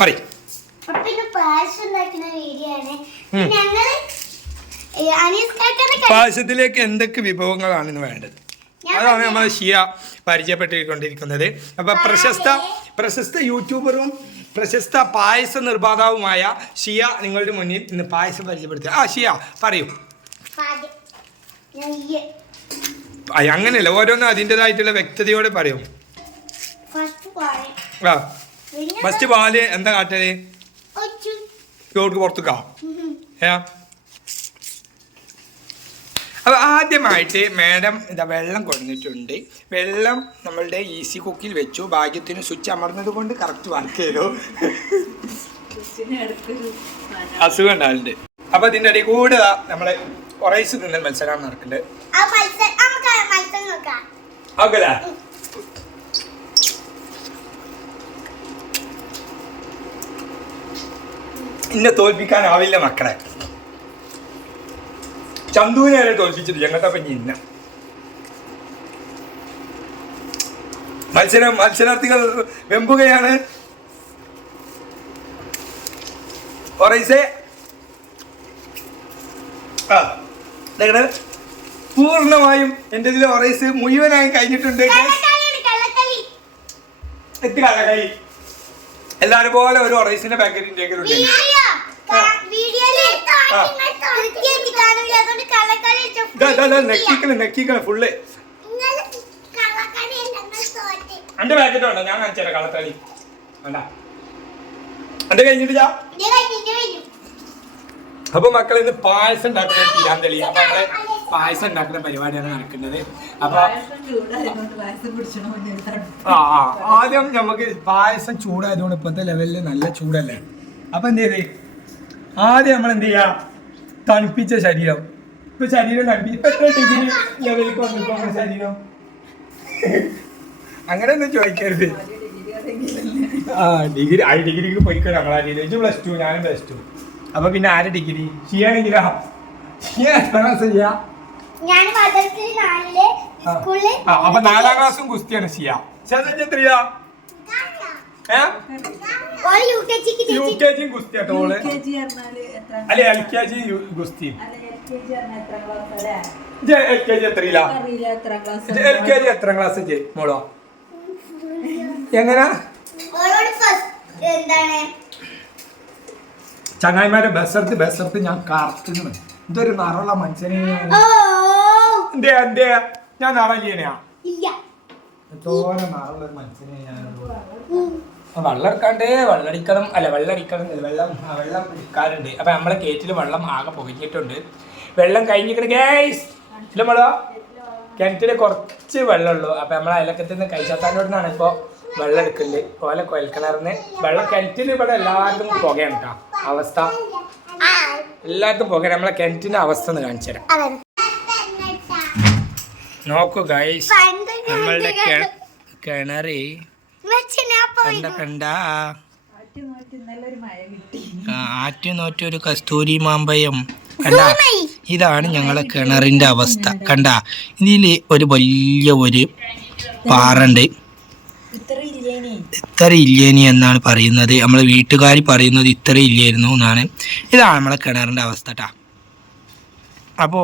പറയും. പായസത്തിലേക്ക് എന്തൊക്കെ വിഭവങ്ങളാണ് വേണ്ടത്? അതാണ് നമ്മൾ ഷിയ പരിചയപ്പെട്ടുകൊണ്ടിരിക്കുന്നത്. അപ്പൊ പ്രശസ്ത യൂട്യൂബറും പ്രശസ്ത പായസ നിർമ്മാതാവുമായ ഷിയ നിങ്ങളുടെ മുന്നിൽ ഇന്ന് പായസം പരിചയപ്പെടുത്തുക. ഷിയ പറയൂ. അങ്ങനെയല്ല, ഓരോന്നും അതിൻ്റെതായിട്ടുള്ള വ്യക്തതയോടെ പറയും. ഫസ്റ്റ് പാല് എന്താ കാട്ടല്? പുറത്തുക്കാ. അപ്പോൾ ആദ്യമായിട്ട് മാഡം ഇതാ വെള്ളം കൊണ്ടിട്ടുണ്ട്. വെള്ളം നമ്മളുടെ ഈസി കുക്കിൽ വെച്ചു. ഭാഗ്യത്തിന് സ്വിച്ച് അമർന്നത് കൊണ്ട് കറക്റ്റ് വർക്ക് ചെയ്തു. അസുഖം ഉണ്ടാവുന്നുണ്ട്. അപ്പൊ ഇതിൻ്റെ ഇടയിൽ കൂടെ നമ്മളെ ഒറൈസ് തിന്നൽ മത്സരമാണ് നടക്കുന്നത്. ഓക്കെ, ഇന്നെ തോൽപ്പിക്കാനാവില്ല മക്കളെ. ചന്തുവിനെ വരെ തോൽപ്പിച്ചിട്ട് ഞങ്ങൾക്കപ്പം ഇന്ന മത്സരാർത്ഥികൾ വെമ്പുകയാണ്. ഒറൈസേ പൂർണ്ണമായും എൻ്റെ ഇതിൽ ഒറൈസ് മുഴുവനായി കഴിഞ്ഞിട്ടുണ്ട്. എത്തി കളകളി എല്ലാരും പോലെ ഒരു ഒറൈസിന്റെ പാക്കറ്റ് ഉണ്ടാക്കലുണ്ട്. നെക്കിക്കളെ ഫുള്ള് എന്റെ പാക്കറ്റ് ഉണ്ടോ? ഞാൻ കാണിച്ചു കളക്കളി വേണ്ട എന്റെ കഴിഞ്ഞിട്ടില്ല. അപ്പൊ മക്കളെ ഇന്ന് പായസം ഉണ്ടാക്കുന്ന തീരാന്തളി. അപ്പൊ നമ്മളെ പായസം ഉണ്ടാക്കുന്ന പരിപാടിയാണ് നടക്കുന്നത്. അപ്പൊ ആദ്യം നമുക്ക് പായസം ചൂടായതുകൊണ്ട് ഇപ്പോഴത്തെ ലെവലില് നല്ല ചൂടല്ലേ. അപ്പൊ എന്ത് ചെയ്ത് ആദ്യം നമ്മൾ എന്ത് ചെയ്യാ, തണുപ്പിച്ച ശരീരം. ഇപ്പൊ ശരീരം തണുപ്പിച്ച് എത്ര ഡിഗ്രി ലെവലിൽ വന്നിപ്പോ ശരീരം? അങ്ങനെ ഒന്നും ചോദിക്കരുത്. ഡിഗ്രിക്ക് പോയിക്കോ. ഞങ്ങളാരും +2, ഞാനും +2. അപ്പൊ പിന്നെ ആരെ ഡിഗ്രി ചെയ്യാണെങ്കിലോ? അപ്പൊ 4ാം ക്ലാസ്സും ഗുസ്തിയാണ് ചെയ്യാ. എത്രയാ? UKG ഗുസ്തിയാട്ടോ ഓള്. അല്ലെ LKG ഗുസ്തി. LKG എത്രയില്ല? LKG എത്രാം ക്ലാസ് മോളോ? എങ്ങനാ ചങ്ങായിമാരെ ബസ്സർത്ത് ഞാൻ കാർത്തുന്നു. ഇതൊരു നിറമുള്ള മനുഷ്യനെ. എന്തേ ഞാൻ നിറഞ്ഞാ തോനെ നിറമുള്ളൊരു മനുഷ്യനെ ഞാൻ. വെള്ളം എടുക്കണം. വെള്ളം എടുക്കാറുണ്ട്. അപ്പൊ നമ്മളെ കേറ്റില് വെള്ളം ആകെ പുകഞ്ഞിട്ടുണ്ട്. വെള്ളം കഴിഞ്ഞിട്ട് ഗൈസ് ഇല്ല മോളോ, കിണറ്റില് കുറച്ച് വെള്ളമുള്ളൂ. അപ്പൊ നമ്മളെ അയലക്കത്തിൽ നിന്ന് കഴിച്ചാത്താനോട് നിന്നാണ് ഇപ്പൊ വെള്ളം എടുക്കുന്നത്. പോലെ കുഴൽക്കിണറിന് വെള്ളം കിണറ്റിന് ഇവിടെ എല്ലാവർക്കും പുകയാണ് കേട്ടോ. അവസ്ഥ എല്ലാവർക്കും പുക. നമ്മളെ കിണറ്റിന്റെ അവസ്ഥ ഒന്ന് കാണിച്ചു തരാം. നോക്കൂ ഗൈസ്, നമ്മളുടെ കിണറ് കണ്ട ആറ്റുനോറ്റ ഒരു കസ്തൂരി മാമ്പയം കണ്ട. ഇതാണ് ഞങ്ങളെ കിണറിന്റെ അവസ്ഥ കണ്ട. ഇതില് ഒരു വലിയ പാറണ്ട്. ഇത്ര ഇല്ലേനി എന്നാണ് പറയുന്നത്. നമ്മളെ വീട്ടുകാർ പറയുന്നത് ഇത്ര ഇല്ലായിരുന്നു എന്നാണ്. ഇതാണ് നമ്മളെ കിണറിന്റെ അവസ്ഥ ട്ടാ. അപ്പൊ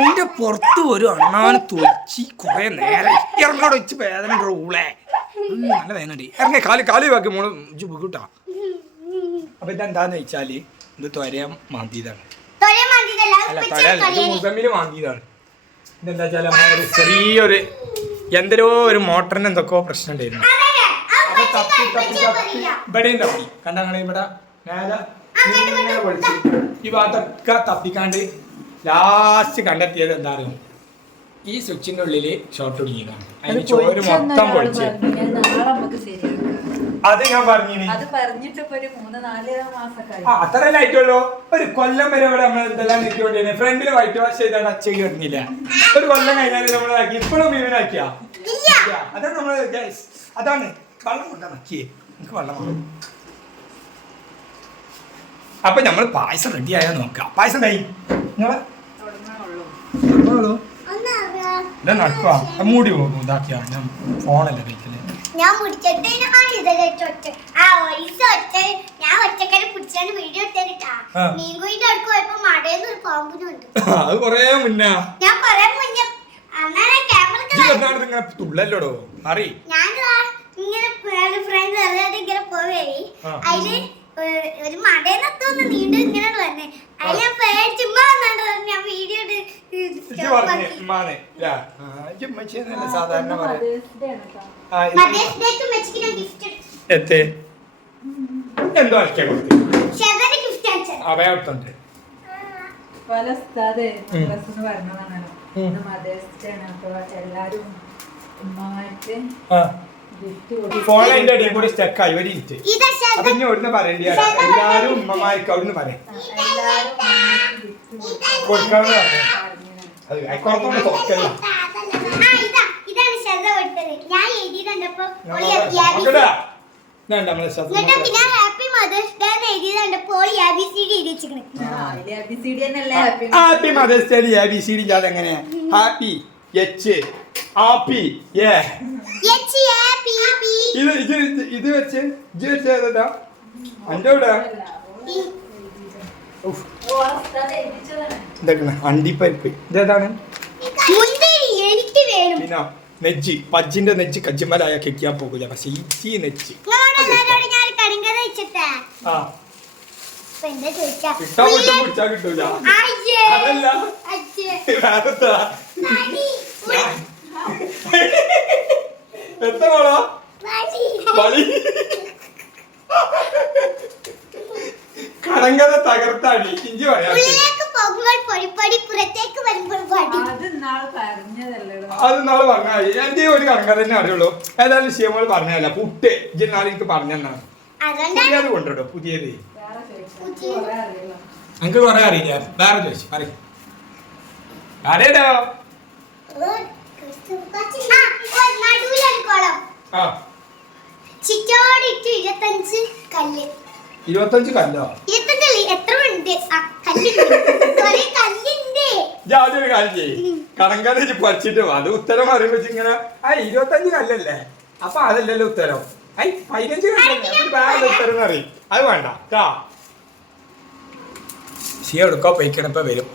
എന്റെ പുറത്ത് ഒരു അണ്ണാൻ തൊഴിച്ച് കുറെ നേരം ഇറങ്ങോടെ വെച്ച് വേദന റൂളേ നല്ല വേദനയുണ്ട്. ഇറങ്ങി കാലി വാക്കി മോള് കൂട്ടാ. അപ്പൊ ഇതെന്താന്ന് വെച്ചാല് ഇത് ത്വര മാന്തിയതാണ്. മുസമ്മില് മാന്തിയതാണ്. ഇതെന്താ വെച്ചാൽ ഒരു ചെറിയൊരു എന്തോ ഒരു മോട്ടറിന് എന്തൊക്കെയോ പ്രശ്നം ഉണ്ടായിരുന്നു. അപ്പൊ തപ്പി ഇവിടെയും തപ്പി കണ്ട ഞങ്ങൾ ഇവിടെ മേലെ പൊളിച്ച് ഈ ഭാഗത്തൊക്കെ തപ്പിക്കാണ്ട് ലാസ്റ്റ് കണ്ടെത്തിയത് എന്താ അറിയോ? ഈ സ്വിച്ചിന്റെ ഉള്ളില് ഷോർട്ട് ഒടുങ്ങിയതാണ്. അതിന് ചോര് മൊത്തം പൊളിച്ച്. അത് ഞാൻ പറഞ്ഞു അത്രയല്ല ആയിട്ടുള്ളൂ. ഒരു കൊല്ലം വരെ ഇവിടെ നമ്മൾ എന്തെല്ലാം നീക്കിക്കൊണ്ടിരുന്നത്. ഫ്രണ്ടില് വൈറ്റ് വാഷ് ചെയ്താണ് അച്ചടി ഇറങ്ങിയില്ല. ഒരു കൊല്ലം കഴിഞ്ഞാൽ നമ്മളാക്കി ഇപ്പോഴും വീവനാക്കിയാ. അതാണ് നമ്മള് അതാണ് വെള്ളം കൊണ്ടാ നക്കിയേ. എനിക്ക് വെള്ളം വേണം. അപ്പൊ നമ്മള് പായസം റെഡി ആയാൽ നോക്കാം. പായസം കൈ നിങ്ങളെ നടക്കുവാ. മൂടി പോകും ഇതാക്കിയാ. ഞാൻ ഫോണല്ലേ കഴിക്കല്. ഞാൻ മീൻകുഴിന്റെ അടുത്ത് പോയപ്പോ മടയിൽ ഒരു പാമ്പിനുണ്ട്. അത് കൊറേ മുന്നേ ഞാൻ കൊറേ മുന്നേ അന്നേരം ക്യാമറ തുള്ളല്ലോടോ അറി ഞാൻ ഇങ്ങനെ ഫ്രണ്ട് വെറുതെ ഇങ്ങനെ പോവേ അതില് ഒരു മടയെന്നൊന്ന് നീണ്ടു ഇങ്ങനെ വന്നേ അതിൽ ഞാൻ പേടിച്ചുമ്പോ ഞാൻ വീഡിയോ സാധാരണ എന്തോ അഭയത്തുണ്ട് പല പറഞ്ഞതാണല്ലോ മദേഴ്സ് ഡേ ആണ്. അപ്പൊ എല്ലാരും ഉമ്മമാർക്ക് ഫോൺ അതിന്റെ അടിയിൽ കൂടി സ്റ്റക്കായി ഒരു ഇറ്റ് അപ്പൊ ഇനി അവിടുന്ന് പറയേണ്ടി എല്ലാരും ഉമ്മമാർക്ക് അവിടുന്ന് പറയാം കൊടുക്കാന്ന് പറഞ്ഞു. അത് അയക്കുറത്തോണ്ട് തൊക്കല്ല ഹാപ്പി മദേഴ്സ് ഡേ ABCD ഇല്ലാതെ എങ്ങനെയാ ഹാപ്പി എച്ച് ഹാപ്പി ഇത് വെച്ച് ഇജ്ജ് വെച്ചതാ അന്റെ അവിടെ ഇതൊക്കെ അണ്ടിപ്പരിപ്പ് ഇതേതാണ് പിന്നെ നെജ്ജ് പജ്ജിന്റെ നെജ്ജ് കജ്ജിമലായ കെക്കിയാൻ പോകില്ല പക്ഷെ ഈ നെജ്ജ് കുടിച്ചാ കിട്ടൂല അതല്ല എത്രയാണോ കടങ്കഥ തകർത്താടി ഇഞ്ചി പറയാം അത് നാളെ പറഞ്ഞാൽ എന്റെ ഒരു കടങ്കഥ തന്നെ അറിയുള്ളൂ. ഏതായാലും ശിവമോള് പറഞ്ഞല്ല പുട്ട് ഇജ്ജ് നാളെ എനിക്ക് പറഞ്ഞെന്നാണ് പുതിയത് കൊണ്ടുണ്ടോ പുതിയത് എനിക്ക് കൊറേ അറിയില്ല വേറെ ചോദിച്ചു പറയും അറിയടോ 25 കല്ലോ ജാതൊരു കാര്യം കടങ്കഥ പഠിച്ചിട്ട് അത് ഉത്തരം അറിയുമ്പോ ഇങ്ങനെ 25 കല്ലല്ലേ അപ്പൊ അതല്ലല്ലോ ഉത്തരം 15 വേറെ ഉത്തരം അറിയും അത് വേണ്ട കേട്ടാ ഷിയ എടുക്കോ പൈക്കണപ്പ വരും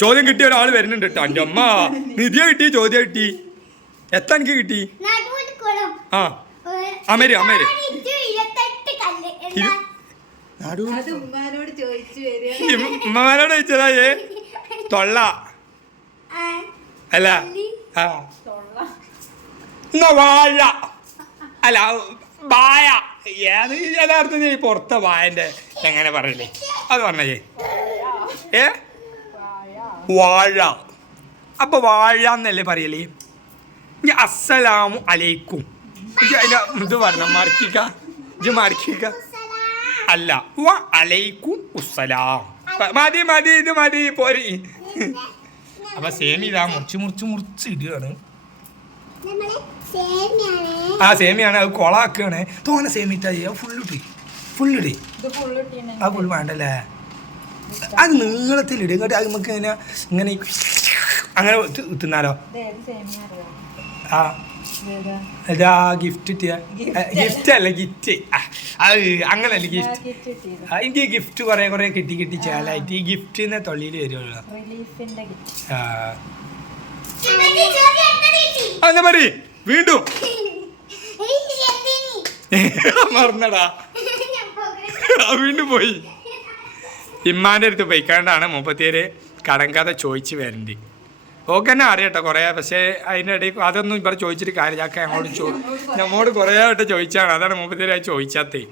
ചോദ്യം കിട്ടിയ ഒരാൾ വരുന്നുണ്ട് കേട്ടോ എൻ്റെ അമ്മ നിധിയ കിട്ടി ചോദ്യം കിട്ടി എത്ര എനിക്ക് കിട്ടി ആ അമേരി ഉമ്മമാരോട് ചോദിച്ചതാ തൊള്ള അല്ല എന്നാ വാഴ അല്ല വായ ഏത് യഥാർത്ഥത്തിൽ പുറത്തെ വായന്റെ എങ്ങനെ പറയല്ലേ അത് പറഞ്ഞേ വാഴ അപ്പൊ വാഴ എന്നല്ലേ പറയല്ലേ അസ്സലാമു അലൈക്കും ഇത് പറഞ്ഞ മടക്കിക്ക അല്ല വ അലൈക്കും ഉസ്സലാം മതി ഇത് മതി പോരി അപ്പൊ സേമി ഇതാ മുറിച്ച് ഇടുകയാണ് ആ സേമിയാണ് അത് കൊളാക്കുകയാണ് തോന്നെ സേമിട്ടാ ഫുള്ളിട് ആ ഫുൾ വേണ്ടല്ലേ അത് നീളത്തിലിടും ഇങ്ങോട്ട് അത് നമുക്ക് ഇങ്ങനെ അങ്ങനെ തിന്നാലോ ആ ഇതാ ഗിഫ്റ്റ് അല്ല ഗിഫ്റ്റ് അത് അങ്ങനല്ല ഗിഫ്റ്റ് എനിക്ക് ഗിഫ്റ്റ് കുറെ കിട്ടി ചേലായിട്ട് ഈ ഗിഫ്റ്റിന്ന് തൊള്ളിയിൽ വരുള്ളൂ എന്നാ പറ വീണ്ടും മറന്നടാ വീണ്ടും പോയി ഇമ്മാൻ്റെ അടുത്ത് പോയിക്കാണ്ടാണ് 37 കടങ്കഥ ചോദിച്ച് വരേണ്ടി ഓക്കെ തന്നെ അറിയട്ടോ കുറേ പക്ഷേ അതിൻ്റെ ഇടയിൽ അതൊന്നും ഇവിടെ ചോദിച്ചിട്ട് കാര്യം ഞാൻ നമ്മോട് കുറേ ആയിട്ട് ചോദിച്ചാണ് അതാണ് 37 ചോദിച്ചാത്തേ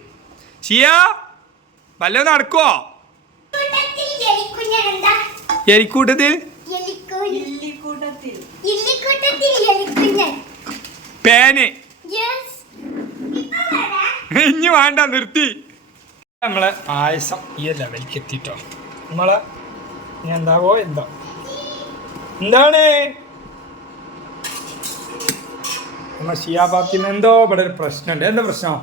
ഷിയ വല്ലതും നടക്കുവോ എലിക്കൂട്ടത്തിൽ പേന് ഇനി വേണ്ട നിർത്തി നമ്മളെ പായസം ഈ ലെവലിലേക്ക് എത്തിട്ടോ നമ്മളെ എന്താവോ എന്താണ് നമ്മൾ ഷിയാബാത്തിന് എന്തോ ഇവിടെ ഒരു പ്രശ്നമുണ്ട് എന്താ പ്രശ്നം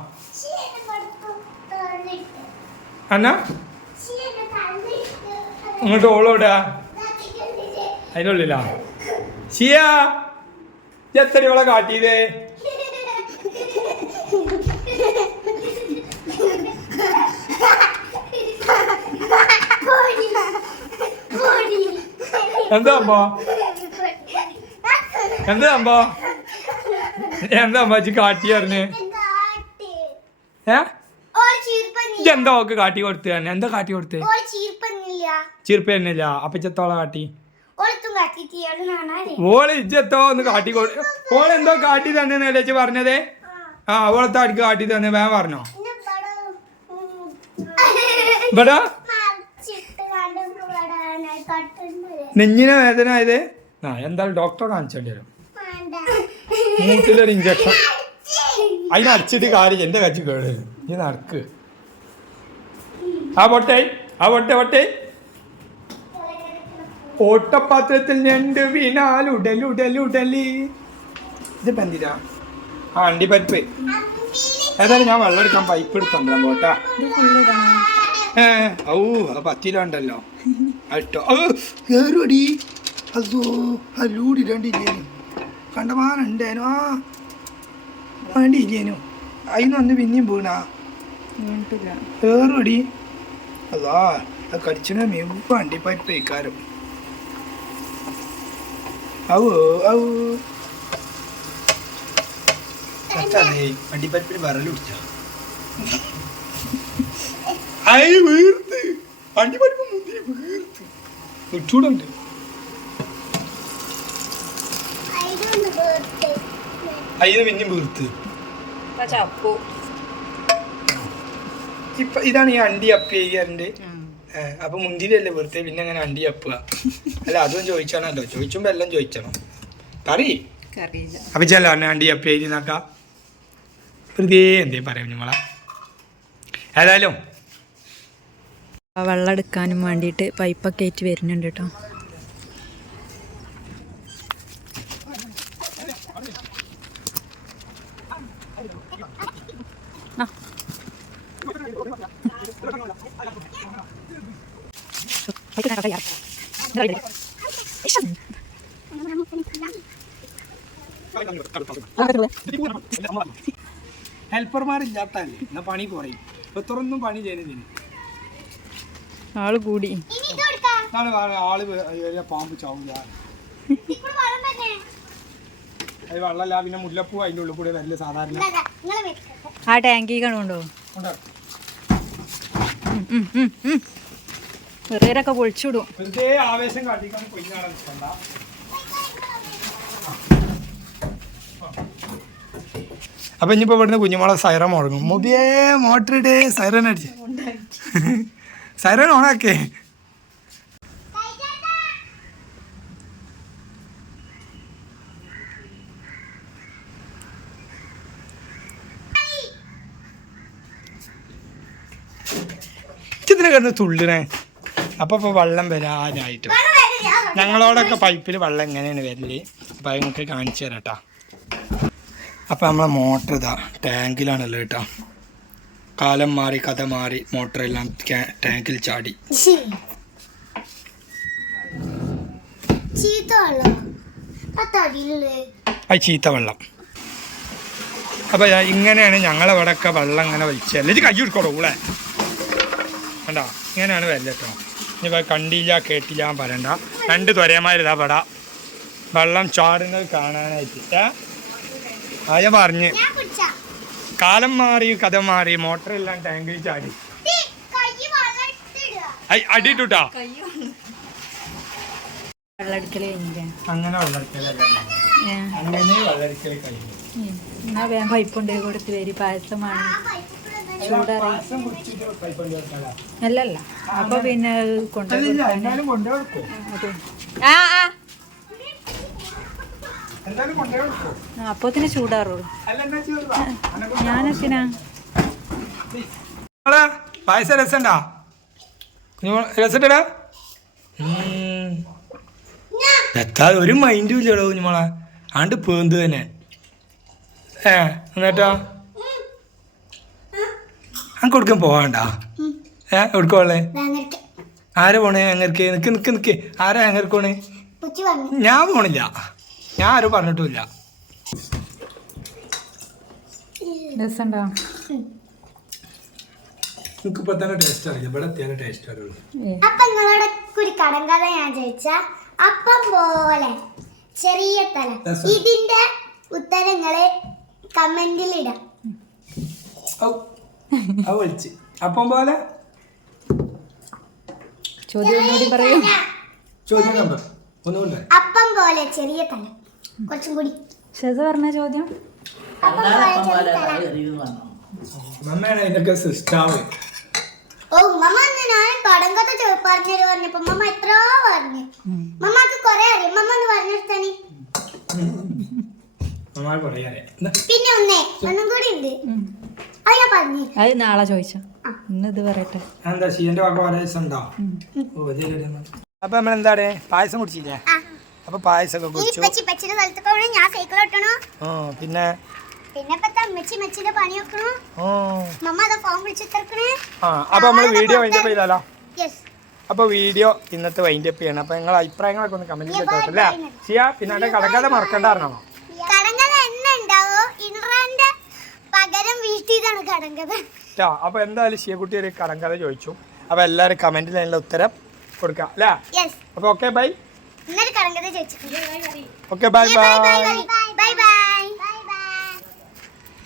എന്നാ ഇങ്ങോട്ട് ഓളോടാ അതിനുള്ളിലാ ഷിയ എത്ര ഇവളെ കാട്ടിയതേ എന്താ അമ്മ എന്താ അമ്മ എന്താ അമ്മച്ചി കാട്ടി പറഞ്ഞ് എന്താ ഓക്ക് കാട്ടി കൊടുത്തു തന്നെ എന്താ കാട്ടി കൊടുത്ത് ചീർപ്പ് തന്നെയില്ല അപ്പൊ ചെത്തോളം കാട്ടി ഓള് ഇജ്ജെത്തോ ഒന്ന് കാട്ടി ഓളെന്തോ കാട്ടി തന്നെ ചേച്ചി പറഞ്ഞതേ ആ ഓളത്തെ അടിക്ക് കാട്ടി തന്നെ വേഗം പറഞ്ഞോ ഇവിടെ നെഞ്ഞിന് വേദന ആയത് ആ എന്തായാലും ഡോക്ടറെ കാണിച്ചേണ്ടി വരും മൂട്ടിലൊരു ഇഞ്ചക്ഷൻ അതിനടിച്ചിട്ട് കാര്യം എന്റെ കച്ചി കേട് നീ നടക്ക് ആ പൊട്ടേ ഓട്ടപാത്രത്തിൽ ഞണ്ട് വീണാൽ ഉടലുടലുടലി ഇതിപ്പോ എന്തിനാ ആ അണ്ടിപ്പരിപ്പ് ഏതായാലും ഞാൻ വെള്ളം എടുക്കാൻ പൈപ്പ് എടുത്തോണ്ടാ പോട്ടാ ഔ അത് പത്തിലുണ്ടല്ലോ അട്ടോ കേറുടി അതോ അല്ലൂടിരണ്ടില്ലേനു കണ്ടമാനുണ്ടേനു ആ വേണ്ടിയില്ലേനു അതിനൊന്ന് പിന്നെയും വീണാ കേറുടി അതാ കടിച്ചിന മെമ്പ് അണ്ടിപ്പരിപ്പ് കഴിക്കാരും അണ്ടിപ്പരിപ്പിന് വരല് പിടിച്ച വീർത്ത് അണ്ടിപ്പരിപ്പ് മുന്തിരി വീർത്ത് ചൂടുണ്ട് അതിന് പിന്നെയും വീർത്ത് ഇപ്പൊ ഇതാണ് ഈ അണ്ടി അപ്പ് ചെയ്യാറുണ്ട് അപ്പൊ മുന്തിരിയല്ലേ വെറുതെ പിന്നെ അങ്ങനെ അണ്ടി അപ്പുക അല്ല അതും ചോദിച്ചാണല്ലോ ചോദിച്ചുമ്പോ എല്ലാം ചോദിച്ചണം കറി അപ്പൊ ചെല്ല അണ്ടി അപ്പ് ചെയ്തിനാക്ക വെറുതെ എന്തേ പറയാം നിങ്ങളെ ഏതായാലും വെള്ളം എടുക്കാനും വേണ്ടിയിട്ട് പൈപ്പൊക്കെ ആയിട്ട് വരുന്നുണ്ട് കേട്ടോ. ഹെൽപ്പർമാരില്ലാത്തല്ലേ എന്നാ പണി കുറയും ഇത്രയൊന്നും പണി ചെയ്യുന്നതിന് ആള് കൂടി ആള് പാമ്പ് ചാവില്ല അത് വെള്ളമല്ല പിന്നെ മുല്ലപ്പൂ അതിൻ്റെ ഉള്ളിൽ കൂടെ വരില്ല സാധാരണ ആ ടാങ്കി കാണുണ്ടോ വെറുതെ പൊളിച്ചിടും വെറുതെ ആവേശം കാട്ടിക്കാൻ കൊയ്യാണ നിൽക്കണ്ട. അപ്പൊ ഇനിയിപ്പോ ഇവിടുന്ന് കുഞ്ഞുമോളെ സൈറൻ മുടങ്ങും മുതിയേ മോട്ടർ ഇടേ സൈറൻ അടിച്ച് സൈറൻ ഓണാക്കേ ഇതിനെ കിടന്ന് തുള്ളിനെ അപ്പൊ ഇപ്പൊ വെള്ളം വരാനായിട്ട് ഞങ്ങളോടൊക്കെ പൈപ്പിൽ വെള്ളം എങ്ങനെയാണ് വരല് അപ്പൊ നിങ്ങൾക്ക് കാണിച്ചു തരാം കേട്ടോ. അപ്പം നമ്മളെ മോട്ടർ ഇതാ ടാങ്കിലാണല്ലോ കേട്ടോ. കാലം മാറി കഥ മാറി മോട്ടറെല്ലാം ടാങ്കിൽ ചാടി. അത് ചീത്ത വെള്ളം. അപ്പം ഇങ്ങനെയാണ് ഞങ്ങളവിടെയൊക്കെ വെള്ളം ഇങ്ങനെ വലിച്ചല്ല. ഇത് കൈ എടുക്കോളൂ ഊളെ കണ്ടോ ഇങ്ങനെയാണ് വരല് കേട്ടോ. ഇനിയിപ്പോൾ കണ്ടില്ല കേട്ടില്ല പറയണ്ട. രണ്ട് ത്വരമാരിതാ പട വെള്ളം ചാടുന്നത് കാണാനായിട്ട്. ഞാൻ പറഞ്ഞ് കാലം മാറി കഥ മാറി മോട്ടറെല്ലാം ടാങ്കിൽ ചാടി. അടിയിട്ടാ അങ്ങനെ വെള്ളടിക്കലല്ല അങ്ങനെ വെള്ളടിക്കൽ കഴിഞ്ഞു. പൈപ്പ് കൊണ്ട് കൊടുത്ത് വരി പായസമാണ് ചൂടറി അല്ലല്ല അപ്പൊ പിന്നെ അപ്പൊ തന്നെ ചൂടാറുള്ളൂ. ഞാനെത്തിനാ പായസം രസണ്ടാ രസണ്ടാ എത്താ ഒരു മൈൻഡും ഇല്ലടോ കുഞ്ഞുമോളെ ആണ്ട് പേന്ത് തന്നെ. എന്നിട്ടോ അങ്ങ് കൊടുക്കാൻ പോവാണ്ടാ എടുക്കോളെ ആരാ പോണേ അങ്ങർക്ക് നിക്ക് നിക്ക് നിക്ക് ആരാ അങ്ങർക്ക് പോണേ? ഞാൻ പോണില്ല, ഞാൻ ആരും പറഞ്ഞിട്ടുമില്ല. എനിക്കിപ്പോ തന്നെ ടേസ്റ്റ് അറിയില്ല, ഇവിടെ എത്തിയാലും ടേസ്റ്റ് അറിയുള്ളൂ. അപ്പൊ നിങ്ങളോട് ഒരു കടങ്കഥ ഞാൻ ചോദിച്ചാ അപ്പം പോലെ ചെറിയ തല. രസം. ഇതിന്റെ ഉത്തരങ്ങളെ കമന്റിൽ ഇടാം. വിളിച്ച് അപ്പം പോലെ ചോദ്യം ഒന്നുകൂടി പറയൂ. ചോദ്യം നമ്പർ ഒന്നുകൊണ്ട് അപ്പം പോലെ ചെറിയ തല. കുറച്ചും കൂടി. ഷെസ പറഞ്ഞ ചോദ്യം അപ്പം പോലെ ചെറിയ തല. മമ്മയാണ് ഇതിനൊക്കെ സിസ്റ്റാവ്. ഓ മമ്മ ഞാൻ കടങ്കഥ പറഞ്ഞപ്പോ മമ്മ എത്ര പറഞ്ഞു. മമ്മക്ക് കൊറേ അറിയാം. മമ്മ ഒന്ന് പറഞ്ഞെടുത്താണ്. പിന്നെ ഒന്നും കൂടി ഉണ്ട്. അത് ഞാൻ പറഞ്ഞു. അത് നാളെ ചോദിച്ചാ. ഇന്ന് ഇത് പറയട്ടെ. എന്താ ഷീന്റെ വക ഉണ്ടോ? അപ്പൊ നമ്മളെന്താണ് പായസം കുടിച്ചില്ലേ? അപ്പൊ പായസം ഒക്കെ കുടിച്ചു. ഞാൻ സൈക്കിൾ ഓട്ടണോ? പിന്നെ മെച്ചിന്റെ പണി വെക്കണോ? മമ്മ അതാ ഫോൺ വിളിച്ചിട്ടേ. അപ്പൊ നമ്മള് വീഡിയോ വൈൻഡപ്പ് ചെയ്താലോ? അപ്പൊ വീഡിയോ ഇന്നത്തെ വൈൻഡപ്പ് ചെയ്യണം. അപ്പൊ നിങ്ങളുടെ അഭിപ്രായങ്ങളൊക്കെ ഒന്ന് കമന്റ് ചെയ്തോട്ടല്ലേ ചെയ്യാ. പിന്നെ അവിടെ കടക്കാതെ മറക്കണ്ടായിരുന്നോ? കടങ്കഥ എന്നെ ഉണ്ടാവോ? ഇൻട്രാന്റെ പകരം വീട്ടിലാണ് കടങ്കഥ. അപ്പൊ എന്തായാലും ഷിയക്കുട്ടി ഒരു കടങ്കഥ ചോദിച്ചു. അപ്പൊ എല്ലാരും കമന്റിൽ അതിനുള്ള ഉത്തരം കൊടുക്കാം അല്ലേ? അപ്പൊ ഓക്കെ ബൈ. കടങ്കഥ ചോദിച്ചു. Okay bye by.